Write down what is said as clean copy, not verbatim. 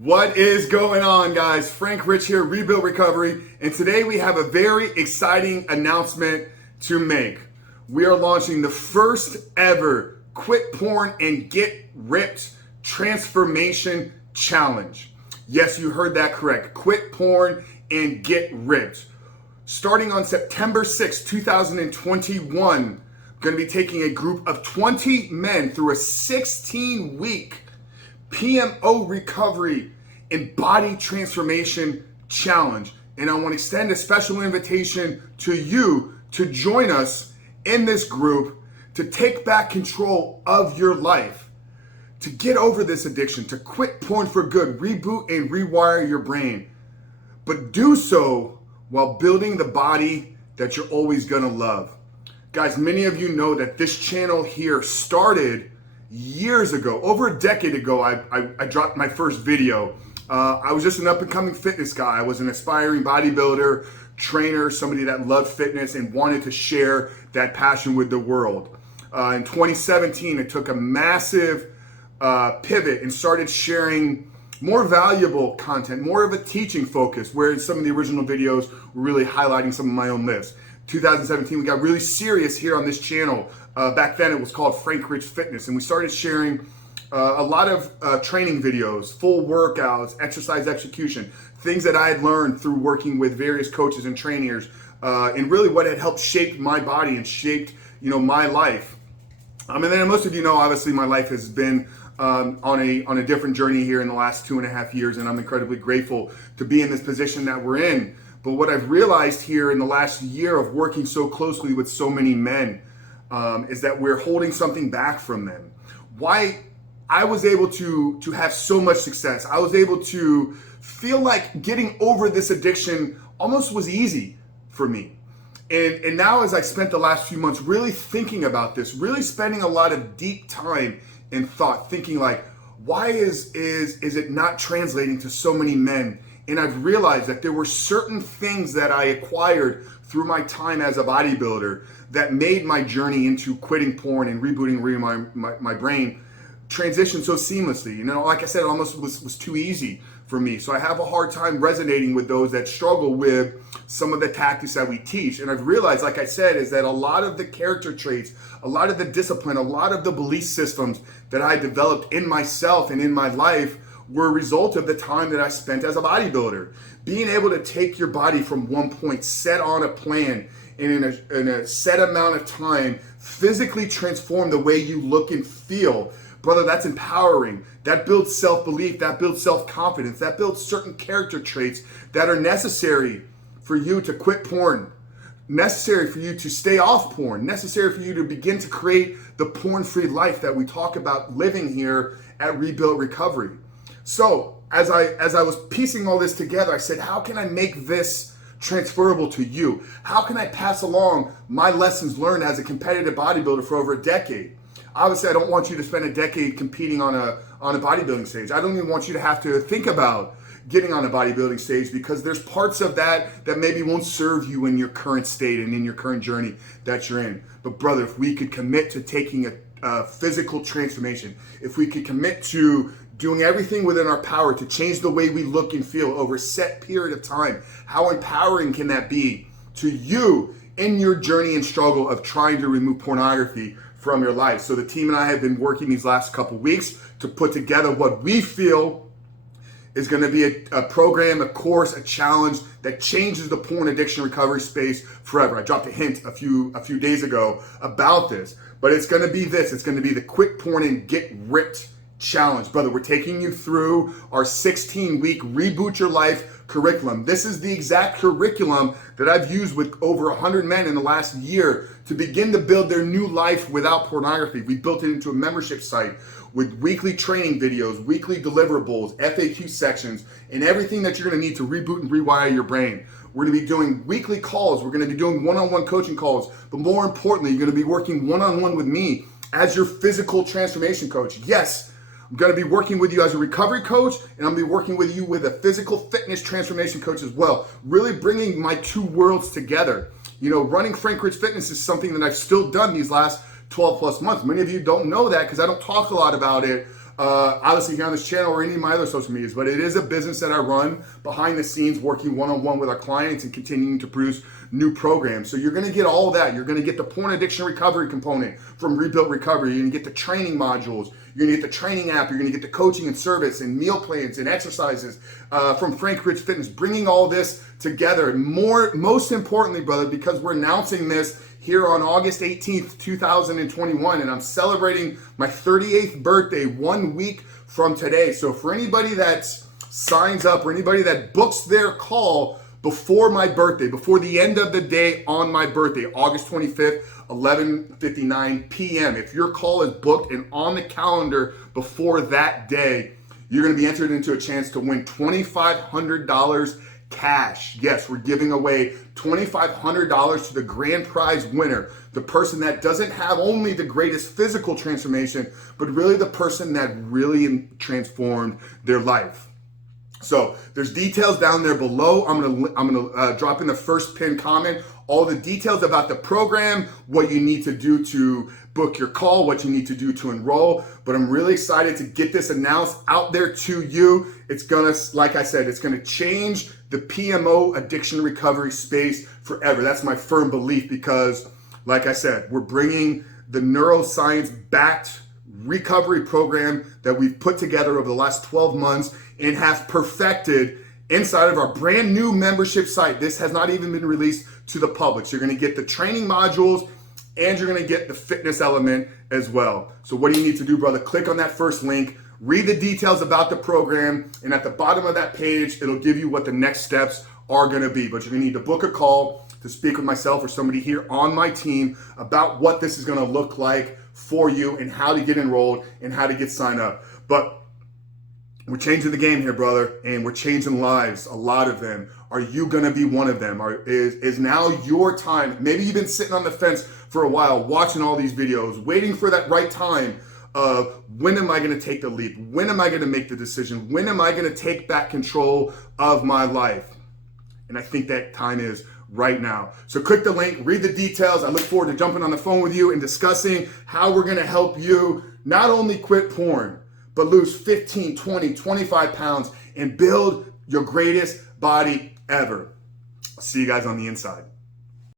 What is going on, guys? Frank Rich here, Rebuild Recovery, and today we have a very exciting announcement to make. We are launching the first ever Quit Porn and Get Ripped Transformation Challenge. Yes, you heard that correct. Quit Porn and Get Ripped. Starting on September 6, 2021, I'm going to be taking a group of 20 men through a 16-week PMO recovery and body transformation challenge. And I want to extend a special invitation to you to join us in this group to take back control of your life, to get over this addiction, to quit porn for good, reboot and rewire your brain, but do so while building the body that you're always going to love. Guys, many of you know that this channel here started years ago. Over a decade ago, I dropped my first video. I was just an up-and-coming fitness guy. I was an aspiring bodybuilder, trainer, somebody that loved fitness and wanted to share that passion with the world. In 2017, I took a massive pivot and started sharing more valuable content, more of a teaching focus, where some of the original videos were really highlighting some of my own lifts. 2017, we got really serious here on this channel. Back then, it was called Frank Rich Fitness, and we started sharing a lot of training videos, full workouts, exercise execution, things that I had learned through working with various coaches and trainers, and really what had helped shape my body and shaped, my life. And then most of you know, obviously, my life has been on a different journey here in the last 2.5 years, and I'm incredibly grateful to be in this position that we're in. But what I've realized here in the last year of working so closely with so many men is that we're holding something back from them. Why I was able to have so much success, I was able to feel like getting over this addiction almost was easy for me. And now, as I spent the last few months really thinking about this, really spending a lot of deep time and thought, thinking like, why is it not translating to so many men? And I've realized that there were certain things that I acquired through my time as a bodybuilder that made my journey into quitting porn and rebooting my brain transition so seamlessly. Like I said, it almost was too easy for me. So I have a hard time resonating with those that struggle with some of the tactics that we teach. And I've realized, like I said, is that a lot of the character traits, a lot of the discipline, a lot of the belief systems that I developed in myself and in my life were a result of the time that I spent as a bodybuilder. Being able to take your body from one point, set on a plan, and in a set amount of time, physically transform the way you look and feel. Brother, that's empowering. That builds self-belief, that builds self-confidence, that builds certain character traits that are necessary for you to quit porn, necessary for you to stay off porn, necessary for you to begin to create the porn-free life that we talk about living here at Rebuild Recovery. So as I was piecing all this together, I said, how can I make this transferable to you? How can I pass along my lessons learned as a competitive bodybuilder for over a decade? Obviously, I don't want you to spend a decade competing on a bodybuilding stage. I don't even want you to have to think about getting on a bodybuilding stage, because there's parts of that maybe won't serve you in your current state and in your current journey that you're in. But brother, if we could commit to taking a physical transformation, if we could commit to doing everything within our power to change the way we look and feel over a set period of time, how empowering can that be to you in your journey and struggle of trying to remove pornography from your life? So the team and I have been working these last couple weeks to put together what we feel is going to be a program, a course, a challenge that changes the porn addiction recovery space forever. I dropped a hint a few days ago about this, but it's going to be this. It's going to be the Quit Porn and Get Ripped Challenge. Brother, we're taking you through our 16-week Reboot Your Life curriculum. This is the exact curriculum that I've used with over 100 men in the last year to begin to build their new life without pornography. We built it into a membership site with weekly training videos, weekly deliverables, FAQ sections, and everything that you're going to need to reboot and rewire your brain. We're going to be doing weekly calls. We're going to be doing one-on-one coaching calls. But more importantly, you're going to be working one-on-one with me as your physical transformation coach. Yes, I'm going to be working with you as a recovery coach, and I'm going to be working with you with a physical fitness transformation coach as well. Really bringing my two worlds together. Running Frank Rich Fitness is something that I've still done these last 12 plus months. Many of you don't know that because I don't talk a lot about it obviously here on this channel or any of my other social medias, but it is a business that I run behind the scenes, working one-on-one with our clients and continuing to produce new programs. So you're gonna get all of that. You're gonna get the porn addiction recovery component from Rebuilt Recovery. You're gonna get the training modules. You're gonna get the training app. You're gonna get the coaching and service and meal plans and exercises from Frank Rich Fitness, bringing all this together. Most importantly, brother, because we're announcing this here on August 18th, 2021, and I'm celebrating my 38th birthday 1 week from today. So for anybody that signs up or anybody that books their call before my birthday, before the end of the day on my birthday, August 25th, 11:59 p.m., if your call is booked and on the calendar before that day, you're going to be entered into a chance to win $2,500 cash. Yes, we're giving away $2,500 to the grand prize winner, the person that doesn't have only the greatest physical transformation, but really the person that really transformed their life. So there's details down there below. I'm gonna drop in the first pinned comment all the details about the program, what you need to do to book your call, what you need to do to enroll. But I'm really excited to get this announced out there to you. It's gonna, like I said, it's gonna change the PMO addiction recovery space forever. That's my firm belief because, like I said, we're bringing the neuroscience-backed recovery program that we've put together over the last 12 months and have perfected inside of our brand new membership site. This has not even been released to the public. So you're gonna get the training modules and you're gonna get the fitness element as well. So what do you need to do, brother? Click on that first link, read the details about the program, and at the bottom of that page, it'll give you what the next steps are gonna be. But you're gonna need to book a call to speak with myself or somebody here on my team about what this is gonna look like for you and how to get enrolled and how to get signed up. But we're changing the game here, brother, and we're changing lives, a lot of them. Are you gonna be one of them? Is now your time? Maybe you've been sitting on the fence for a while, watching all these videos, waiting for that right time of when am I gonna take the leap? When am I gonna make the decision? When am I gonna take back control of my life? And I think that time is right now. So click the link, read the details. I look forward to jumping on the phone with you and discussing how we're gonna help you not only quit porn, but lose 15, 20, 25 pounds and build your greatest body ever. I'll see you guys on the inside.